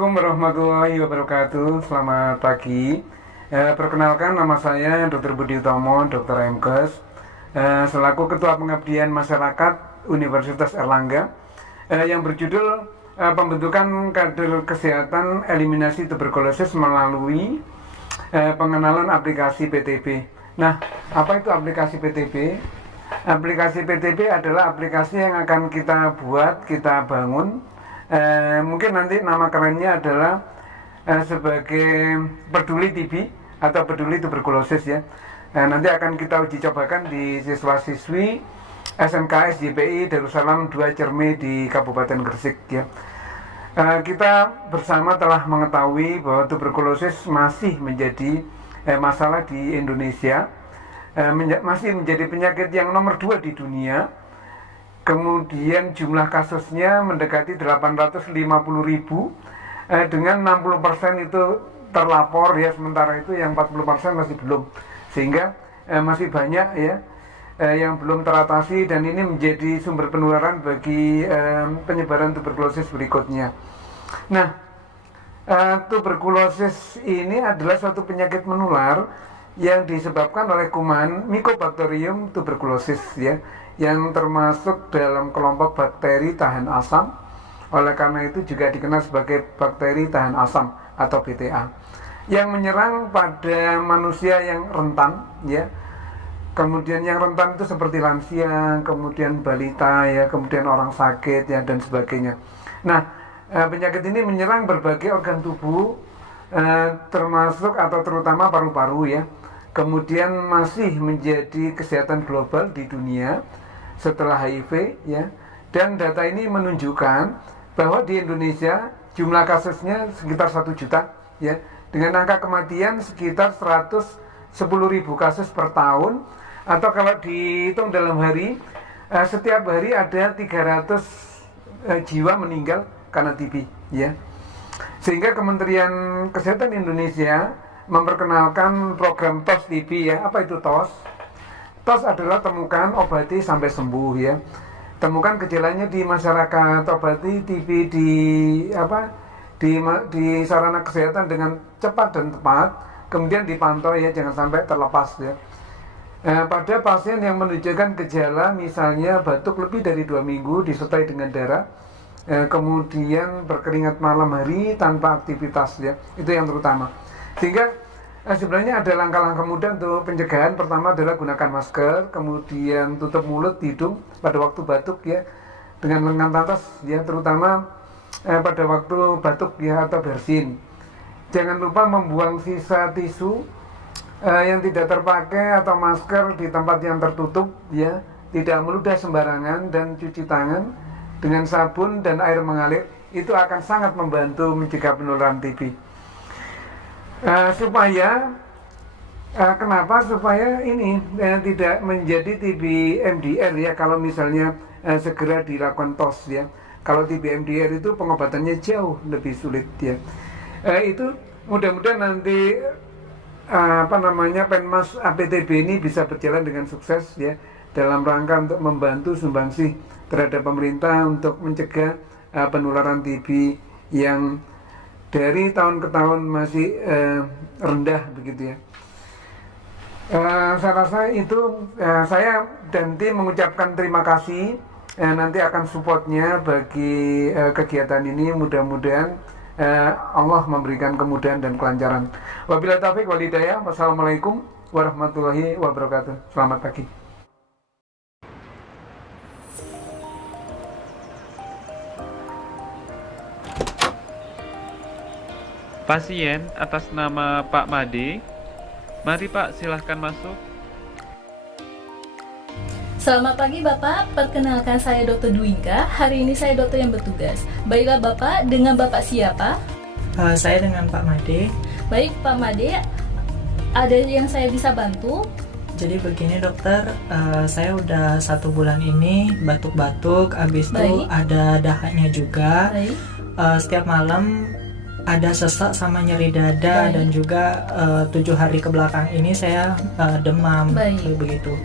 Assalamualaikum warahmatullahi wabarakatuh. Selamat pagi. Perkenalkan, nama saya Dr. Budi Utomo, Dr. MKes, selaku Ketua Pengabdian Masyarakat Universitas Erlangga, yang berjudul Pembentukan Kader Kesehatan Eliminasi Tuberkulosis melalui pengenalan aplikasi PTB. Nah, apa itu aplikasi PTB? Aplikasi PTB adalah aplikasi yang akan kita buat, kita bangun. Mungkin nanti nama kerennya adalah sebagai Peduli TB atau Peduli Tuberkulosis ya. Nanti akan kita uji cobakan di siswa-siswi SMK SJPI Darussalam 2 Cerme di Kabupaten Gresik ya. Kita bersama telah mengetahui bahwa tuberkulosis masih menjadi masalah di Indonesia, masih menjadi penyakit yang nomor 2 di dunia. Kemudian jumlah kasusnya mendekati 850.000, dengan 60% itu terlapor ya, sementara itu yang 40% masih belum, sehingga masih banyak ya yang belum teratasi, dan ini menjadi sumber penularan bagi penyebaran tuberkulosis berikutnya. Nah, tuberkulosis ini adalah suatu penyakit menular yang disebabkan oleh kuman Mycobacterium tuberculosis ya, yang termasuk dalam kelompok bakteri tahan asam. Oleh karena itu juga dikenal sebagai bakteri tahan asam atau BTA, yang menyerang pada manusia yang rentan ya. Kemudian yang rentan itu seperti lansia, kemudian balita ya, kemudian orang sakit ya, dan sebagainya. Nah, penyakit ini menyerang berbagai organ tubuh, termasuk atau terutama paru-paru ya. Kemudian masih menjadi kesehatan global di dunia setelah HIV ya, dan data ini menunjukkan bahwa di Indonesia jumlah kasusnya sekitar 1 juta ya, dengan angka kematian sekitar 110.000 kasus per tahun, atau kalau dihitung dalam hari, setiap hari ada 300 jiwa meninggal karena TB ya. Sehingga Kementerian Kesehatan Indonesia memperkenalkan program TOS TB ya. Apa itu TOS? TOS adalah temukan, obati, sampai sembuh ya. Temukan gejalanya di masyarakat, obati TB di sarana kesehatan dengan cepat dan tepat, kemudian dipantau ya, jangan sampai terlepas ya. Pada pasien yang menunjukkan gejala misalnya batuk lebih dari 2 minggu disertai dengan darah, kemudian berkeringat malam hari tanpa aktivitas ya, itu yang terutama. Sehingga sebenarnya ada langkah-langkah mudah untuk pencegahan. Pertama adalah gunakan masker, kemudian tutup mulut, hidung pada waktu batuk ya, dengan lengan atas ya, terutama pada waktu batuk ya, atau bersin. Jangan lupa membuang sisa tisu yang tidak terpakai atau masker di tempat yang tertutup ya, tidak meludah sembarangan, dan cuci tangan dengan sabun dan air mengalir. Itu akan sangat membantu mencegah penularan TB. Kenapa? Supaya ini tidak menjadi TB MDR ya, kalau misalnya segera dilakukan TOS ya. Kalau TB MDR itu pengobatannya jauh lebih sulit ya. Itu mudah-mudahan nanti Penmas APTB ini bisa berjalan dengan sukses ya, dalam rangka untuk membantu sumbangsih terhadap pemerintah untuk mencegah penularan TB yang dari tahun ke tahun masih rendah begitu ya. Saya rasa itu, saya dan tim mengucapkan terima kasih, nanti akan supportnya bagi kegiatan ini. Mudah-mudahan Allah memberikan kemudahan dan kelancaran. Wabillahi taufiq wal hidayah. Wassalamualaikum warahmatullahi wabarakatuh. Selamat pagi. Pasien atas nama Pak Made. Mari Pak, silahkan masuk. Selamat pagi Bapak, perkenalkan saya Dr. Dwingka. Hari ini saya dokter yang bertugas. Baiklah Bapak, dengan Bapak siapa? Saya dengan Pak Made. Baik Pak Made, ada yang saya bisa bantu? Jadi begini dokter, saya udah 1 bulan ini batuk-batuk, habis itu ada dahaknya juga. Setiap malam ada sesak sama nyeri dada. Dan juga 7 hari kebelakang ini saya demam. Begitu.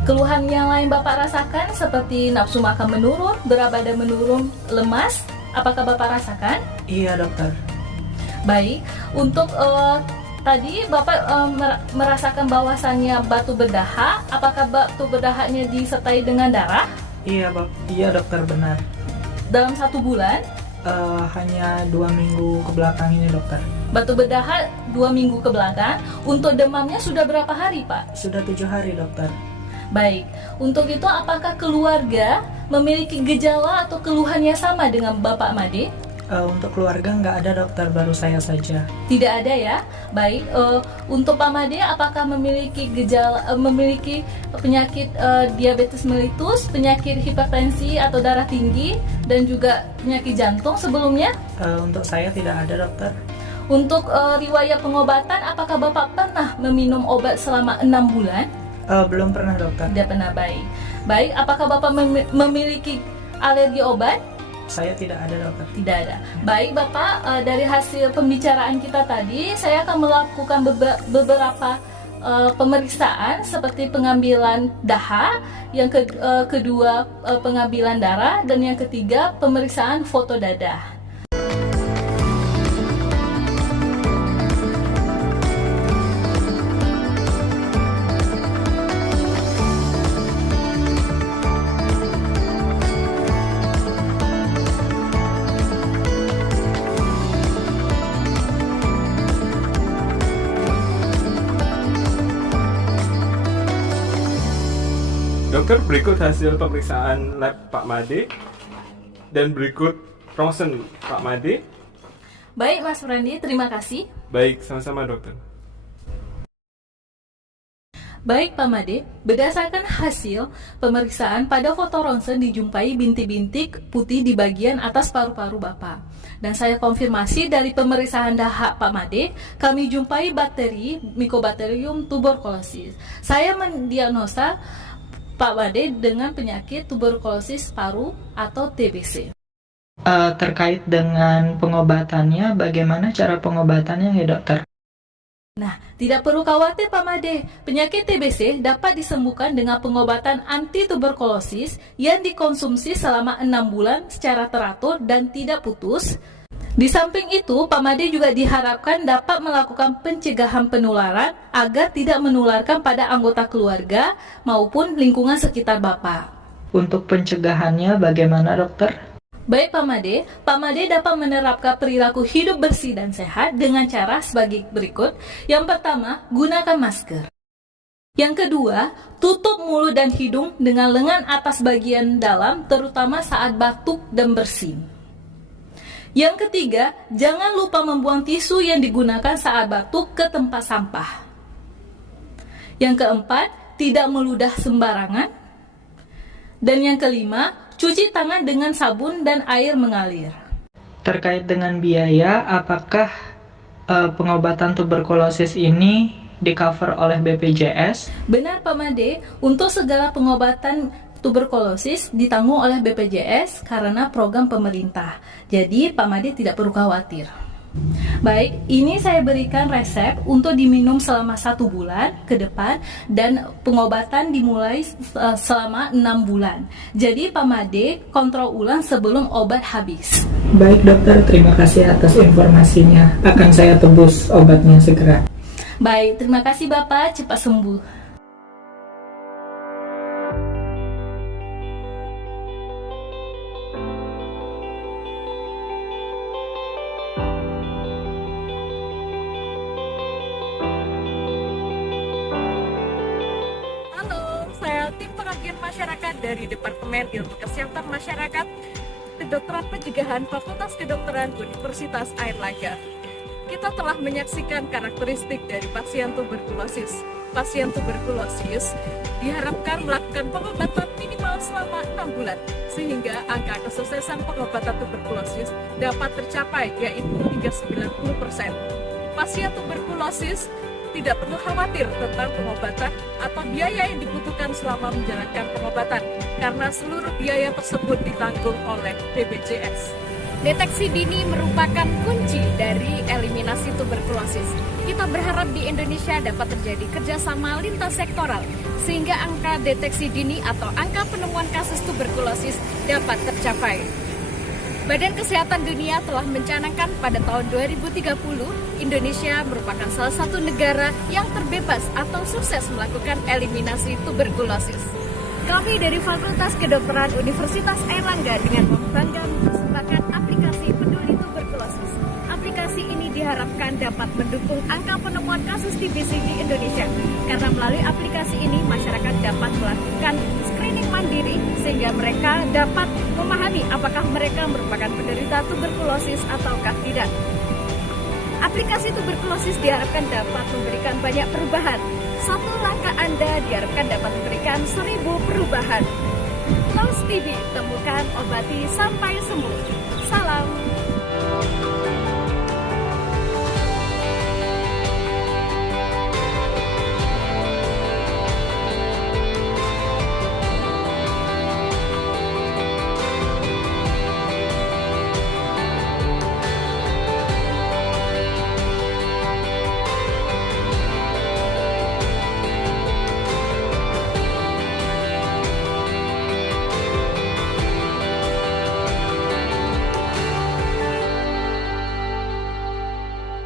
Keluhan yang lain Bapak rasakan seperti nafsu makan menurun, berat badan menurun, lemas? Apakah Bapak rasakan? Iya dokter. Baik, untuk tadi Bapak merasakan bahwasannya batu berdahak. Apakah batu berdahaknya disertai dengan darah? Iya dokter, benar. Dalam 1 bulan? Hanya 2 minggu ke belakang ini dokter. Batu berdahak 2 minggu ke belakang. Untuk demamnya sudah berapa hari Pak? Sudah 7 hari dokter. Baik, untuk itu apakah keluarga memiliki gejala atau keluhan yang sama dengan Bapak Made? Untuk keluarga nggak ada dokter, baru saya saja. Tidak ada ya. Baik, untuk Pak Made apakah memiliki gejala memiliki penyakit diabetes mellitus, penyakit hipertensi atau darah tinggi dan juga penyakit jantung sebelumnya? Untuk saya tidak ada dokter. Untuk riwayat pengobatan, apakah Bapak pernah meminum obat selama 6 bulan? Belum pernah dokter. Tidak pernah. Baik, apakah Bapak memiliki alergi obat? Saya tidak ada dokter. Tidak ada. Baik Bapak, dari hasil pembicaraan kita tadi, saya akan melakukan beberapa pemeriksaan seperti pengambilan dahak, yang kedua pengambilan darah, dan yang ketiga pemeriksaan foto dadah. Dokter, berikut hasil pemeriksaan lab Pak Made dan berikut ronsen Pak Made. Baik Mas Frandi, terima kasih. Baik, sama-sama dokter. Baik Pak Made, berdasarkan hasil pemeriksaan pada foto ronsen dijumpai bintik-bintik putih di bagian atas paru-paru Bapak. Dan saya konfirmasi dari pemeriksaan dahak Pak Made, kami jumpai bakteri Mycobacterium tuberculosis. Saya mendiagnosa Pak Made dengan penyakit tuberkulosis paru atau TBC. Terkait dengan pengobatannya, bagaimana cara pengobatannya ya dokter? Nah, tidak perlu khawatir Pak Made, penyakit TBC dapat disembuhkan dengan pengobatan anti tuberkulosis yang dikonsumsi selama 6 bulan secara teratur dan tidak putus. Di samping itu, Pak Made juga diharapkan dapat melakukan pencegahan penularan agar tidak menularkan pada anggota keluarga maupun lingkungan sekitar Bapak. Untuk pencegahannya bagaimana dokter? Baik Pak Made dapat menerapkan perilaku hidup bersih dan sehat dengan cara sebagai berikut. Yang pertama, gunakan masker. Yang kedua, tutup mulut dan hidung dengan lengan atas bagian dalam, terutama saat batuk dan bersin. Yang ketiga, jangan lupa membuang tisu yang digunakan saat batuk ke tempat sampah. Yang keempat, tidak meludah sembarangan. Dan yang kelima, cuci tangan dengan sabun dan air mengalir. Terkait dengan biaya, apakah pengobatan tuberkulosis ini di-cover oleh BPJS? Benar Pak Made, untuk segala pengobatan tuberkulosis ditanggung oleh BPJS karena program pemerintah. Jadi Pak Made tidak perlu khawatir. Baik, ini saya berikan resep untuk diminum selama 1 bulan ke depan dan pengobatan dimulai selama 6 bulan. Jadi Pak Made kontrol ulang sebelum obat habis. Baik dokter, terima kasih atas informasinya. Akan saya tebus obatnya segera. Baik, terima kasih Bapak, cepat sembuh. Masyarakat dari Departemen Ilmu Kesehatan Masyarakat Kedokteran Pencegahan Fakultas Kedokteran Universitas Airlangga. Kita telah menyaksikan karakteristik dari pasien tuberkulosis. Pasien tuberkulosis diharapkan melakukan pengobatan minimal selama 6 bulan sehingga angka kesuksesan pengobatan tuberkulosis dapat tercapai yaitu hingga 90%. Pasien tuberkulosis tidak perlu khawatir tentang pengobatan atau biaya yang dibutuhkan selama menjalankan pengobatan karena seluruh biaya tersebut ditanggung oleh BPJS. Deteksi dini merupakan kunci dari eliminasi tuberkulosis. Kita berharap di Indonesia dapat terjadi kerjasama lintas sektoral sehingga angka deteksi dini atau angka penemuan kasus tuberkulosis dapat tercapai. Badan Kesehatan Dunia telah mencanangkan pada tahun 2030, Indonesia merupakan salah satu negara yang terbebas atau sukses melakukan eliminasi tuberkulosis. Kami dari Fakultas Kedokteran Universitas Airlangga dengan bangga mempersembahkan aplikasi Peduli Tuberkulosis. Aplikasi ini diharapkan dapat mendukung angka penemuan kasus TBC di Indonesia, karena melalui aplikasi ini masyarakat dapat melakukan screening mandiri sehingga mereka dapat memahami apakah mereka merupakan penderita tuberkulosis ataukah tidak. Aplikasi tuberkulosis diharapkan dapat memberikan banyak perubahan. Satu langkah Anda diharapkan dapat memberikan 1000 perubahan. TOS TB, temukan, obati sampai sembuh. Salam.